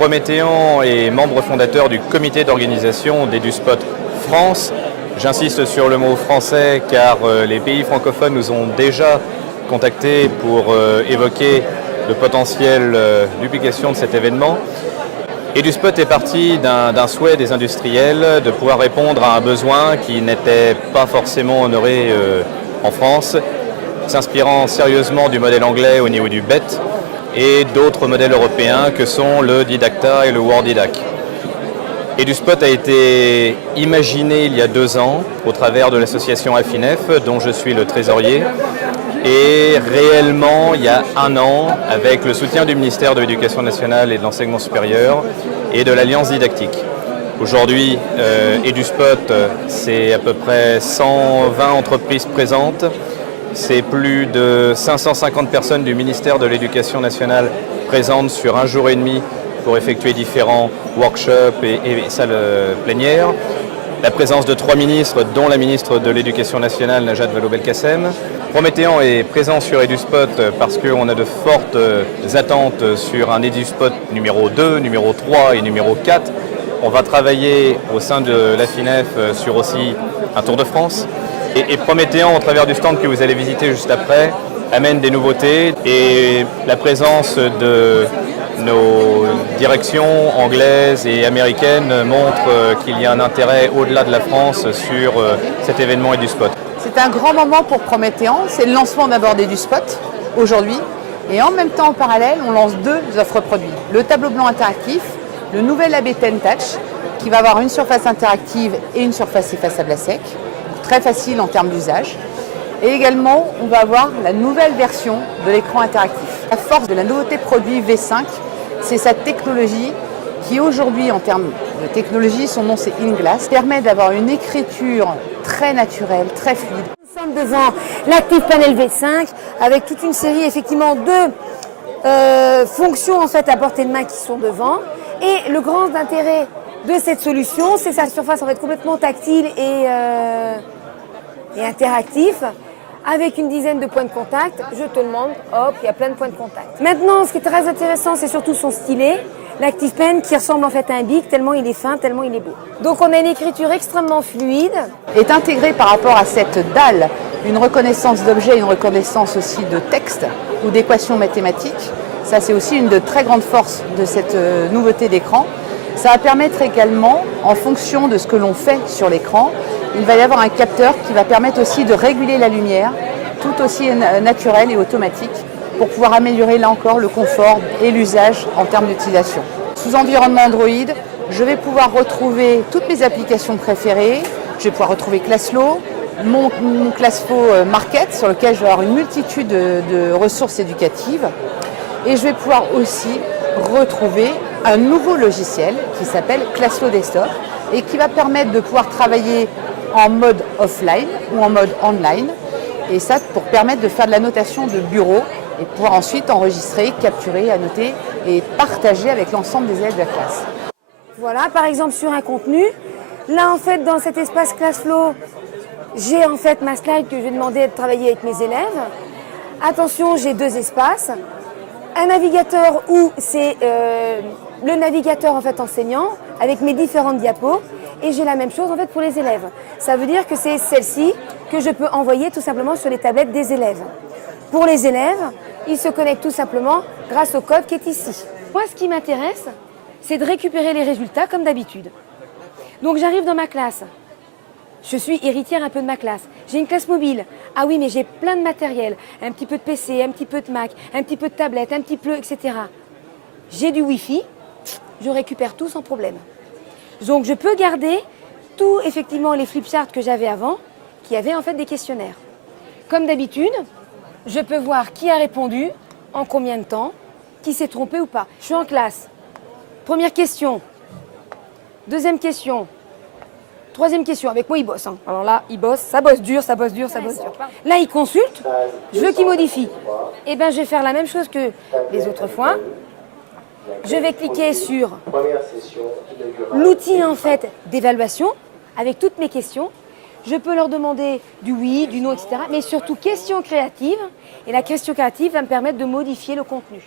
Prométhéan est membre fondateur du comité d'organisation d'EduSpot France. J'insiste sur le mot français car les pays francophones nous ont déjà contactés pour évoquer de potentielles duplications de cet événement. EduSpot est parti d'un souhait des industriels de pouvoir répondre à un besoin qui n'était pas forcément honoré en France, s'inspirant sérieusement du modèle anglais au niveau du BET et d'autres modèles européens que sont le Didacta et le WorldDidac. EduSpot a été imaginé il y a 2 ans au travers de l'association Afinef, dont je suis le trésorier, et réellement il y a 1 an avec le soutien du ministère de l'Éducation nationale et de l'Enseignement supérieur et de l'Alliance didactique. Aujourd'hui, EduSpot, c'est à peu près 120 entreprises présentes. C'est plus de 550 personnes du ministère de l'Éducation nationale présentes sur 1 jour et demi pour effectuer différents workshops et salles plénières. La présence de 3 ministres, dont la ministre de l'Éducation nationale, Najat Vallaud-Belkacem. Prométhéan est présent sur EduSpot parce qu'on a de fortes attentes sur un EduSpot numéro 2, numéro 3 et numéro 4. On va travailler au sein de l'Afinef sur aussi un Tour de France. Et Prométhéan, au travers du stand que vous allez visiter juste après, amène des nouveautés et la présence de nos directions anglaises et américaines montre qu'il y a un intérêt au-delà de la France sur cet événement EduSpot. C'est un grand moment pour Prométhéan, c'est le lancement d'abord d'EduSpot aujourd'hui et en même temps en parallèle on lance 2 offres produits. Le tableau blanc interactif, le nouvel AB10 Touch qui va avoir une surface interactive et une surface effaçable à sec. Très facile en termes d'usage. Et également, on va avoir la nouvelle version de l'écran interactif. La force de la nouveauté produit V5, c'est sa technologie qui aujourd'hui, en termes de technologie, son nom c'est InGlass, permet d'avoir une écriture très naturelle, très fluide. Nous sommes devant l'ActivePanel V5 avec toute une série effectivement de fonctions en fait à portée de main qui sont devant. Et le grand intérêt de cette solution, c'est sa surface en fait complètement tactile et interactif, avec une dizaine de points de contact. Je te demande, hop, il y a plein de points de contact. Maintenant, ce qui est très intéressant, c'est surtout son stylet, l'ActivePen qui ressemble en fait à un bic, tellement il est fin, tellement il est beau. Donc on a une écriture extrêmement fluide. Est intégré par rapport à cette dalle une reconnaissance d'objets, une reconnaissance aussi de texte ou d'équations mathématiques. Ça, c'est aussi une de très grandes forces de cette nouveauté d'écran. Ça va permettre également, en fonction de ce que l'on fait sur l'écran, il va y avoir un capteur qui va permettre aussi de réguler la lumière, tout aussi naturel et automatique, pour pouvoir améliorer là encore le confort et l'usage en termes d'utilisation. Sous environnement Android, je vais pouvoir retrouver toutes mes applications préférées. Je vais pouvoir retrouver Classflow, mon Classflow Market, sur lequel je vais avoir une multitude de ressources éducatives. Et je vais pouvoir aussi retrouver un nouveau logiciel qui s'appelle Classflow Desktop et qui va permettre de pouvoir travailler en mode offline ou en mode online, et ça pour permettre de faire de la notation de bureau et pouvoir ensuite enregistrer, capturer, annoter et partager avec l'ensemble des élèves de la classe. Voilà, par exemple sur un contenu, là en fait dans cet espace Classflow, j'ai en fait ma slide que je vais demander de travailler avec mes élèves. Attention, j'ai 2 espaces, un navigateur où c'est le navigateur en fait enseignant avec mes différentes diapos. Et j'ai la même chose en fait pour les élèves. Ça veut dire que c'est celle-ci que je peux envoyer tout simplement sur les tablettes des élèves. Pour les élèves, ils se connectent tout simplement grâce au code qui est ici. Moi, ce qui m'intéresse, c'est de récupérer les résultats comme d'habitude. Donc j'arrive dans ma classe. Je suis héritière un peu de ma classe. J'ai une classe mobile. Ah oui, mais j'ai plein de matériel. Un petit peu de PC, un petit peu de Mac, un petit peu de tablette, un petit peu, etc. J'ai du Wi-Fi. Je récupère tout sans problème. Donc je peux garder tout effectivement les flipcharts que j'avais avant, qui avaient en fait des questionnaires. Comme d'habitude, je peux voir qui a répondu, en combien de temps, qui s'est trompé ou pas. Je suis en classe. Première question. Deuxième question. Troisième question. Avec moi, il bosse. Hein. Alors là, il bosse. Ça bosse dur, ça bosse dur, ça bosse dur. Là, il consulte. Je veux qu'il modifie. Eh bien, je vais faire la même chose que les autres fois. Je vais cliquer sur l'outil en fait d'évaluation avec toutes mes questions. Je peux leur demander du oui, du non, etc. Mais surtout questions créatives. Et la question créative va me permettre de modifier le contenu.